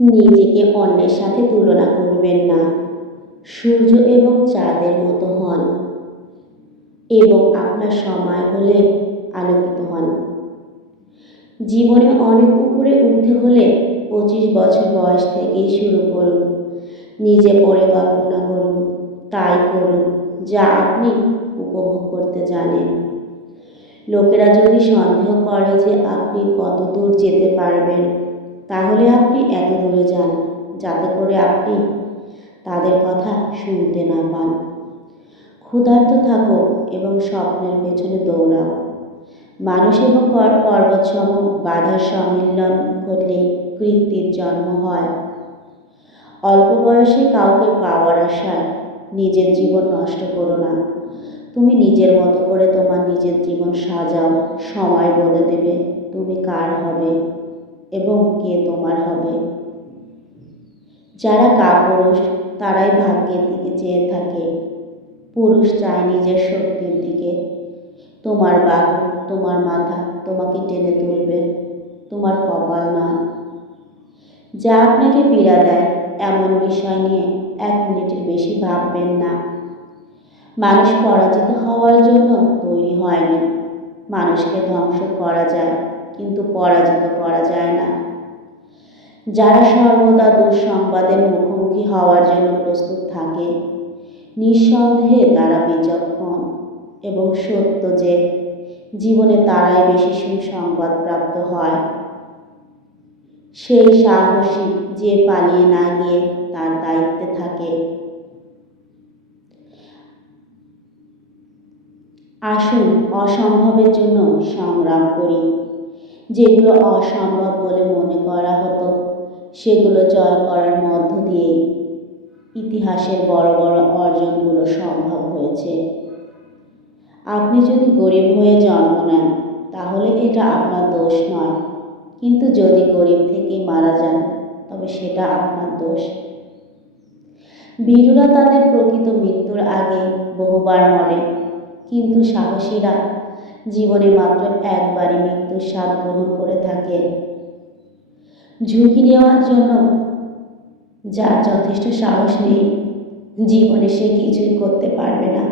নিজেকে অন্যের সাথে তুলনা করবেন না। সূর্য এবং চাঁদের মতো হন এবং আপনার সময় হলে আলোকিত হন। জীবনে অনেক উপরে উঠতে হলে 25 বছর বয়স থেকেই শুরু করুন। নিজে পরিকল্পনা করুন, তাই করুন যা আপনি উপভোগ করতে জানেন। লোকেরা যদি সন্দেহ করে যে আপনি কত দূর যেতে পারবেন, তাহলে আপনি এত দূরে যান যাতে করে আপনি তাদের কথা শুনতে না পান। ক্ষুধার্ত থাকো এবং স্বপ্নের পেছনে দৌড়াও। মানুষ এবং পর্বতসম বাধার সম্মিলন ঘটলে কৃত্তির জন্ম হয়। অল্প বয়সে কাউকে পাওয়ার আশায় নিজের জীবন নষ্ট করো না। তুমি নিজের মতো করে তোমার নিজের জীবন সাজাও। সময় বলে দেবে তুমি কার হবে এবং কে তোমার হবে। যারা কাপুরুষ তারাই ভাগ্যের দিকে চেয়ে থাকে। পুরুষ চায় নিজের শক্তির দিকে। তোমার বাহু, তোমার মাথা তোমাকে টেনে তুলবে, তোমার কপাল নয়। যা আপনাকে পীড়া দেয় এমন বিষয় নিয়ে 1 মিনিটের বেশি ভাববেন না। মানুষ পরাজিত হওয়ার জন্য তৈরি হয়নি। মানুষকে ধ্বংস করা যায় কিন্তু পরাজিত করা যায় না। যারা সর্বদা দুঃসংবাদের মুখোমুখি হওয়ার জন্য প্রস্তুত থাকে, নিঃসন্দেহে তারা বিচক্ষণ এবং সত্য যে জীবনে তারাই বেশি সুসংবাদ প্রাপ্ত হয়। সেই সাহসী যে পালিয়ে না গিয়ে তার দায়িত্বে থাকে। আসুন অসম্ভবের জন্য সংগ্রাম করি। যেগুলো অসম্ভব বলে মনে করা হতো সেগুলো জয় করার মধ্য দিয়েই ইতিহাসের বড় বড় অর্জনগুলো সম্ভব হয়েছে। আপনি যদি গরিব হয়ে জন্ম নেন তাহলে এটা আপনার দোষ নয়, কিন্তু যদি গরিব থেকেই মারা যান তবে সেটা আপনার দোষ। বীররা তাদের প্রকৃত মৃত্যুর আগে বহুবার মরে, কিন্তু সাহসীরা জীবনে মাত্র একবারই মৃত্যুর স্বাদ গ্রহণ করে থাকে। ঝুঁকি নেওয়ার জন্য যার যথেষ্ট সাহস নেই, জীবনে সে কিছুই করতে পারবে না।